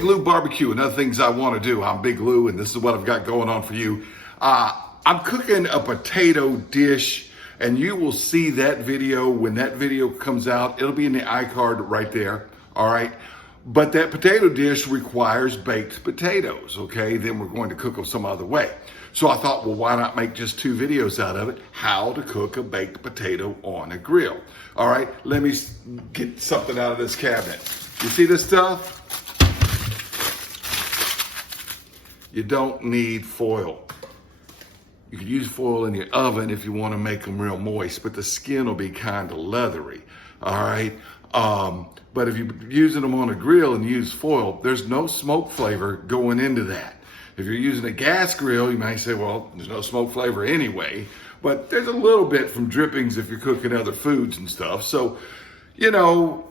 Big Lou Barbecue and other things I want to do. I'm Big Lou, and this is what I've got going on for you. I'm cooking a potato dish, and you will see that video when that video comes out. It'll be in the iCard right there, all right? But that potato dish requires baked potatoes, okay? Then we're going to cook them some other way. So I thought, well, why not make just 2 videos out of it? How to cook a baked potato on a grill. All right, let me get something out of this cabinet. You see this stuff? You don't need foil. You can use foil in your oven if you want to make them real moist, but the skin will be kind of leathery, all right? But if you're using them on a grill and use foil, there's no smoke flavor going into that. If you're using a gas grill, you might say, well, there's no smoke flavor anyway, but there's a little bit from drippings if you're cooking other foods and stuff. So, you know,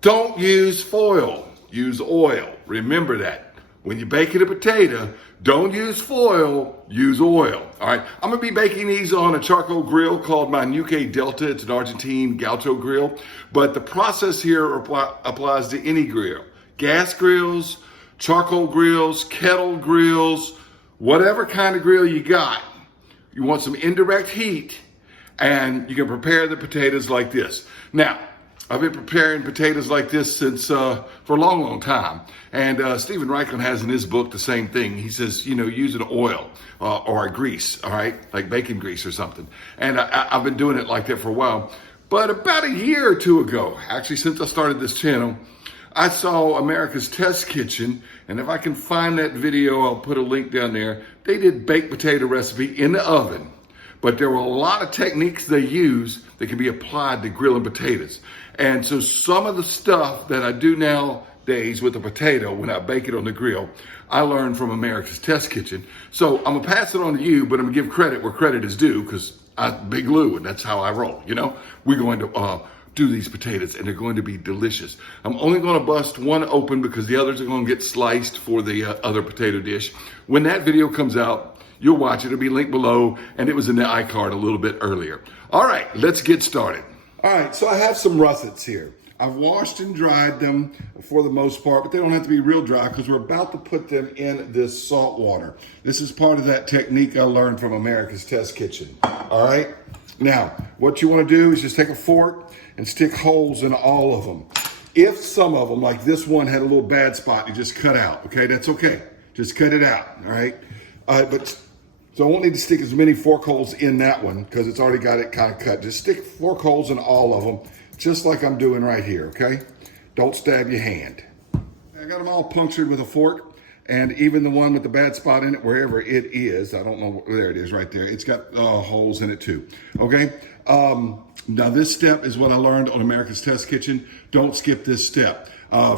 don't use foil, use oil. Remember that. When you're baking a potato, don't use foil, use oil. All right, I'm gonna be baking these on a charcoal grill called my Ñuke Delta. It's an Argentinian gaucho grill, but the process here applies to any grill. Gas grills, charcoal grills, kettle grills, whatever kind of grill you got. You want some indirect heat, and you can prepare the potatoes like this. Now, I've been preparing potatoes like this since for a long time. And Stephen Reichland has in his book the same thing. He says, you know, use an oil or a grease, all right, like bacon grease or something. And I've been doing it like that for a while. But about a year or two ago, actually since I started this channel, I saw America's Test Kitchen, and if I can find that video, I'll put a link down there. They did baked potato recipe in the oven, but there were a lot of techniques they use that can be applied to grilling potatoes. And so some of the stuff that I do nowadays with a potato when I bake it on the grill, I learned from America's Test Kitchen. So I'm gonna pass it on to you, but I'm gonna give credit where credit is due, because I'm Big Lou, and that's how I roll, you know? We're going to do these potatoes, and they're going to be delicious. I'm only going to bust one open because the others are going to get sliced for the other potato dish. When that video comes out, you'll watch it. It'll be linked below, and it was in the iCard a little bit earlier. All right, let's get started. All right, so I have some russets here. I've washed and dried them for the most part, but they don't have to be real dry because we're about to put them in this salt water. This is part of that technique I learned from America's Test Kitchen. All right, now what you want to do is just take a fork and stick holes in all of them. If some of them, like this one, had a little bad spot, you just cut out, okay? That's okay. Just cut it out, all right? So I won't need to stick as many fork holes in that one because it's already got it kind of cut. Just stick fork holes in all of them, just like I'm doing right here, okay? Don't stab your hand. I got them all punctured with a fork, and even the one with the bad spot in it, wherever it is, I don't know, there it is right there. It's got holes in it too, okay? Now this step is what I learned on America's Test Kitchen. Don't skip this step.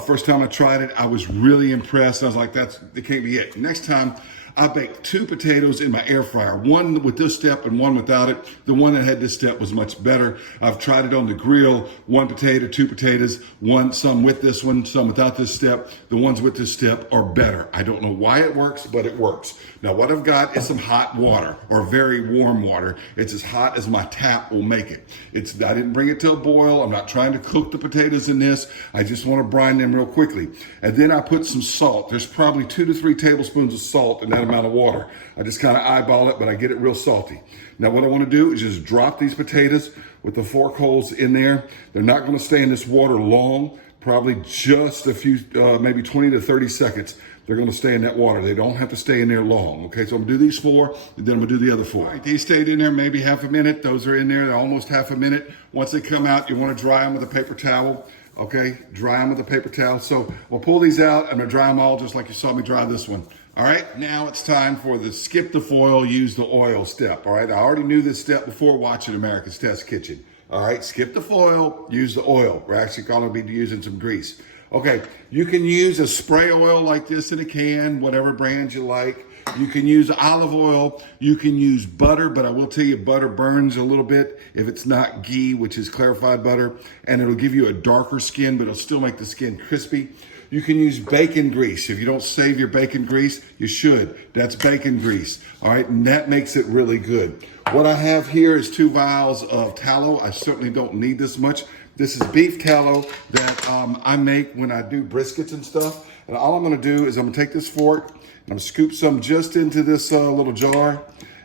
First time I tried it, I was really impressed. I was like, that can't be it. Next time, I baked 2 potatoes in my air fryer, one with this step and one without it. The one that had this step was much better. I've tried it on the grill, 1 potato, 2 potatoes, some with this one, some without this step. The ones with this step are better. I don't know why it works, but it works. Now what I've got is some hot water, or very warm water. It's as hot as my tap will make it. I didn't bring it to a boil. I'm not trying to cook the potatoes in this. I just want to brine them real quickly. And then I put some salt. There's probably 2 to 3 tablespoons of salt in that amount of water. I just kind of eyeball it, but I get it real salty. Now what I want to do is just drop these potatoes with the fork holes in there. They're not going to stay in this water long, probably just a few, maybe 20 to 30 seconds. They're going to stay in that water. They don't have to stay in there long. Okay, so I'm going to do these 4, and then I'm going to do the other 4. All right, these stayed in there maybe half a minute. Those are in there. They're almost half a minute. Once they come out, you want to dry them with a paper towel. Okay, dry them with a paper towel. So we'll pull these out. I'm going to dry them all just like you saw me dry this one. All right, now it's time for the skip the foil, use the oil step. All right, I already knew this step before watching America's Test Kitchen. All right, skip the foil, use the oil. We're actually going to be using some grease. Okay, you can use a spray oil like this in a can, whatever brand you like. You can use olive oil. You can use butter, but I will tell you butter burns a little bit if it's not ghee, which is clarified butter, and it'll give you a darker skin, but it'll still make the skin crispy. You can use bacon grease. If you don't save your bacon grease, you should. That's bacon grease, all right? And that makes it really good. What I have here is 2 vials of tallow. I certainly don't need this much. This is beef tallow that I make when I do briskets and stuff. And all I'm gonna do is I'm gonna take this fork and I'm gonna scoop some just into this little jar,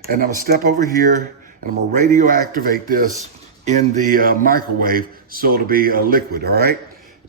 and I'm gonna step over here and I'm gonna radioactivate this in the microwave so it'll be liquid, all right?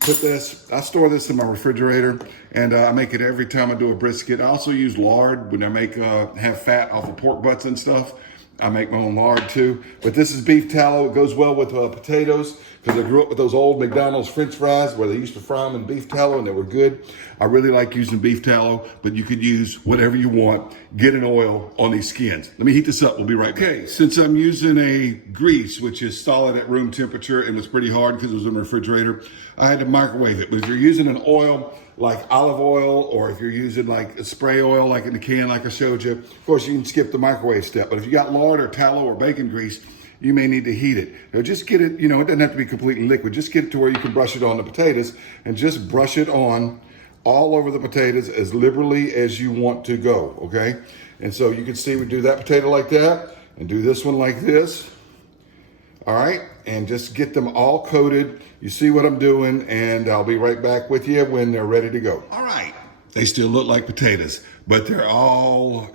Put this, I store this in my refrigerator, and I make it every time I do a brisket. I also use lard when I make have fat off of pork butts and stuff. I make my own lard too. But this is beef tallow. It goes well with potatoes, because I grew up with those old McDonald's French fries where they used to fry them in beef tallow and they were good. I really like using beef tallow, but you could use whatever you want. Get an oil on these skins. Let me heat this up. We'll be right back. Okay, since I'm using a grease, which is solid at room temperature and was pretty hard because it was in the refrigerator, I had to microwave it. But if you're using an oil like olive oil, or if you're using like a spray oil like in the can like I showed you, of course you can skip the microwave step. But if you got lard or tallow or bacon grease, you may need to heat it. Now just get it, it doesn't have to be completely liquid. Just get it to where you can brush it on the potatoes, and just brush it on all over the potatoes as liberally as you want to go, okay? And so you can see we do that potato like that, and do this one like this, all right? And just get them all coated. You see what I'm doing, and I'll be right back with you when they're ready to go. All right, they still look like potatoes, but they're all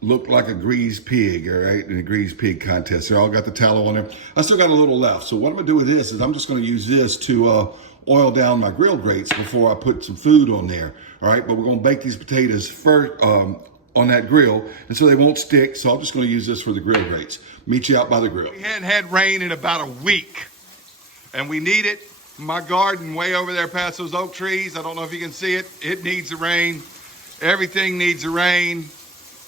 look like a greased pig, all right, in a greased pig contest. They all got the tallow on there. I still got a little left. So what I'm gonna do with this is I'm just gonna use this to oil down my grill grates before I put some food on there, all right? But we're gonna bake these potatoes first on that grill, and so they won't stick. So I'm just gonna use this for the grill grates. Meet you out by the grill. We hadn't had rain in about a week, and we need it. My garden way over there past those oak trees, I don't know if you can see it, it needs the rain. Everything needs the rain.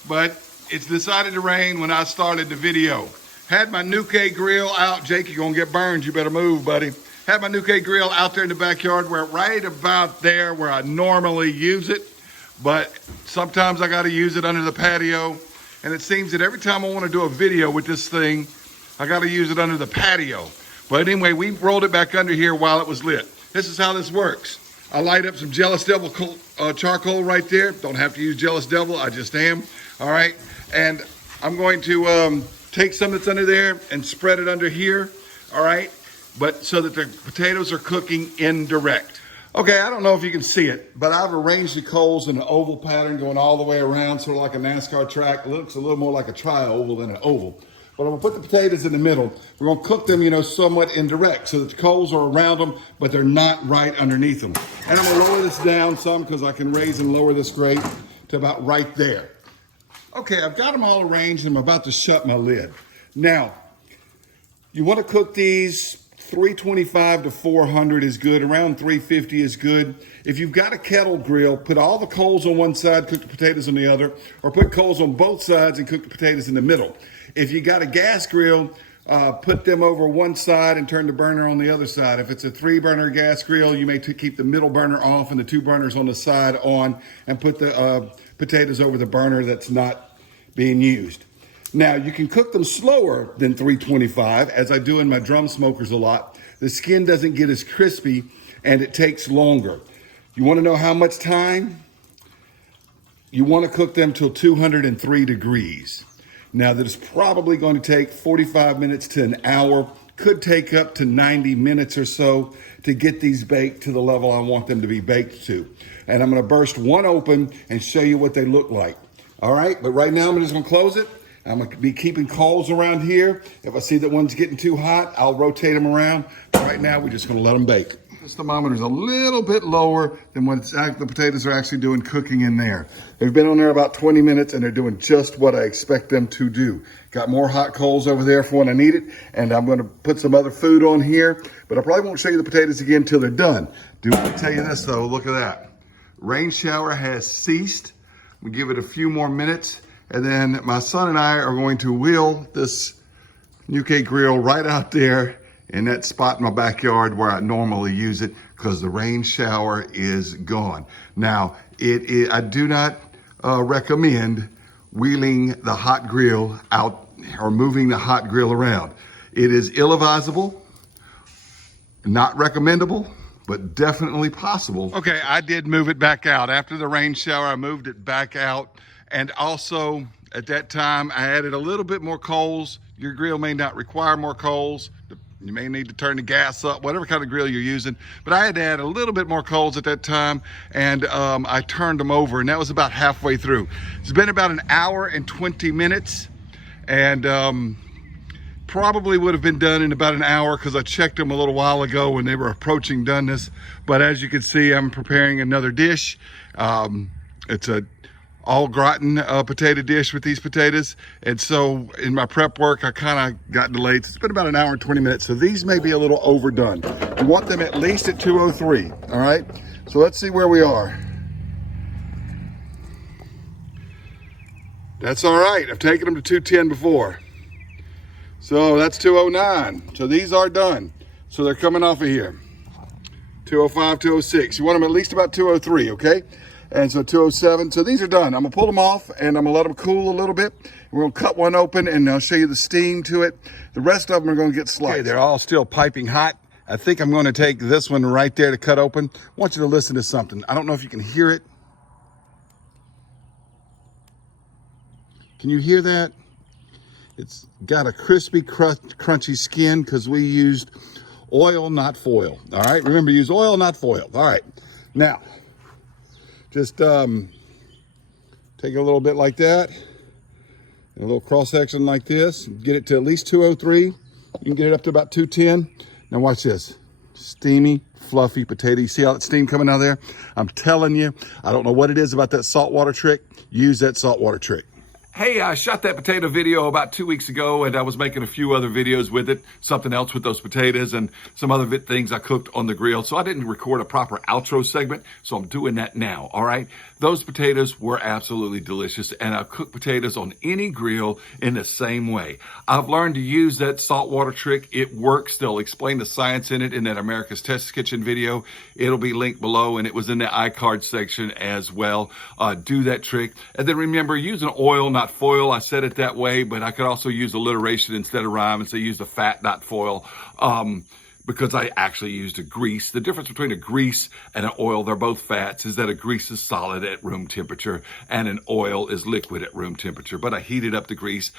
But it's decided to rain when I started the video. Had my Ñuke grill out. Jake, you're gonna get burned. You better move, buddy. Had my Ñuke grill out there in the backyard, where right about there where I normally use it. But sometimes I gotta use it under the patio. And it seems that every time I wanna do a video with this thing, I gotta use it under the patio. But anyway, we rolled it back under here while it was lit. This is how this works. I light up some Jealous Devil charcoal right there. Don't have to use Jealous Devil, I just am. All right, and I'm going to take some that's under there and spread it under here, all right? But so that the potatoes are cooking indirect. Okay, I don't know if you can see it, but I've arranged the coals in an oval pattern going all the way around, sort of like a NASCAR track. It looks a little more like a tri-oval than an oval. But I'm gonna put the potatoes in the middle. We're gonna cook them, somewhat indirect, so that the coals are around them, but they're not right underneath them. And I'm gonna lower this down some, because I can raise and lower this grate to about right there. Okay, I've got them all arranged, and I'm about to shut my lid. Now, you wanna cook these 325 to 400 is good, around 350 is good. If you've got a kettle grill, put all the coals on one side, cook the potatoes on the other, or put coals on both sides and cook the potatoes in the middle. If you got a gas grill, put them over one side and turn the burner on the other side. If it's a 3-burner gas grill, you may keep the middle burner off and the 2 burners on the side on, and put the potatoes over the burner that's not being used. Now, you can cook them slower than 325, as I do in my drum smokers a lot. The skin doesn't get as crispy, and it takes longer. You want to know how much time? You want to cook them till 203 degrees. Now, that is probably going to take 45 minutes to an hour. Could take up to 90 minutes or so to get these baked to the level I want them to be baked to. And I'm going to burst one open and show you what they look like. All right, but right now I'm just going to close it. I'm going to be keeping coals around here. If I see that one's getting too hot, I'll rotate them around. But right now, we're just going to let them bake. This thermometer is a little bit lower than what the potatoes are actually doing cooking in there. They've been on there about 20 minutes, and they're doing just what I expect them to do. Got more hot coals over there for when I need it, and I'm going to put some other food on here, but I probably won't show you the potatoes again until they're done. Do want to tell you this, though. Look at that. Rain shower has ceased. We give it a few more minutes, and then my son and I are going to wheel this Ñuke grill right out there in that spot in my backyard where I normally use it, because the rain shower is gone. Now, I do not recommend wheeling the hot grill out or moving the hot grill around. It is ill-advisable, not recommendable, but definitely possible. Okay, I did move it back out. After the rain shower, I moved it back out. And also, at that time, I added a little bit more coals. Your grill may not require more coals. You may need to turn the gas up, whatever kind of grill you're using. But I had to add a little bit more coals at that time, and I turned them over, and that was about halfway through. It's been about an hour and 20 minutes, and probably would have been done in about an hour because I checked them a little while ago when they were approaching doneness. But as you can see, I'm preparing another dish. It's a all gratin potato dish with these potatoes, and so in my prep work I kind of got delayed. It's been about an hour and 20 minutes, so these may be a little overdone. You want them at least at 203. All right, so let's see where we are. That's all right. I've taken them to 210 before, so that's 209. So these are done, so they're coming off of here. 205, 206. You want them at least about 203. Okay. And so 207, so these are done. I'm gonna pull them off and I'm gonna let them cool a little bit. We're gonna cut one open and I'll show you the steam to it. The rest of them are gonna get sliced. Okay, they're all still piping hot. I think I'm gonna take this one right there to cut open. I want you to listen to something. I don't know if you can hear it. Can you hear that? It's got a crispy, crunchy skin because we used oil, not foil. All right, remember, use oil, not foil. All right, now, just take a little bit like that, and a little cross section like this. Get it to at least 203. You can get it up to about 210. Now watch this. Steamy, fluffy potato. You see how that steam coming out of there? I'm telling you, I don't know what it is about that saltwater trick. Use that saltwater trick. Hey, I shot that potato video about 2 weeks ago, and I was making a few other videos with it, something else with those potatoes and some other things I cooked on the grill. So I didn't record a proper outro segment, so I'm doing that now, all right? Those potatoes were absolutely delicious, and I cook potatoes on any grill in the same way. I've learned to use that saltwater trick. It works. They'll explain the science in it in that America's Test Kitchen video. It'll be linked below, and it was in the iCard section as well. Do that trick. And then remember, use an oil, not foil. I said it that way, but I could also use alliteration instead of rhyme and say use the fat, not foil. Because I actually used a grease. The difference between a grease and an oil, they're both fats, is that a grease is solid at room temperature and an oil is liquid at room temperature. But I heated up the grease.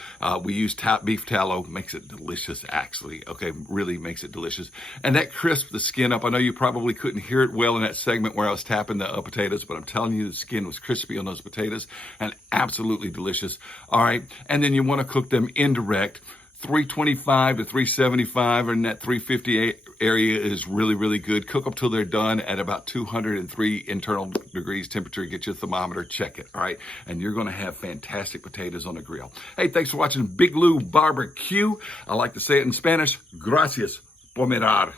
We used beef tallow, makes it delicious actually, okay, really makes it delicious. And that crisped the skin up. I know you probably couldn't hear it well in that segment where I was tapping the potatoes, but I'm telling you the skin was crispy on those potatoes and absolutely delicious. All right, and then you want to cook them indirect. 325 to 375 and that 350 area is really, really good. Cook them till they're done at about 203 internal degrees temperature. Get your thermometer, check it, all right? And you're gonna have fantastic potatoes on the grill. Hey, thanks for watching Big Lou Barbecue. I like to say it in Spanish, gracias por mirar.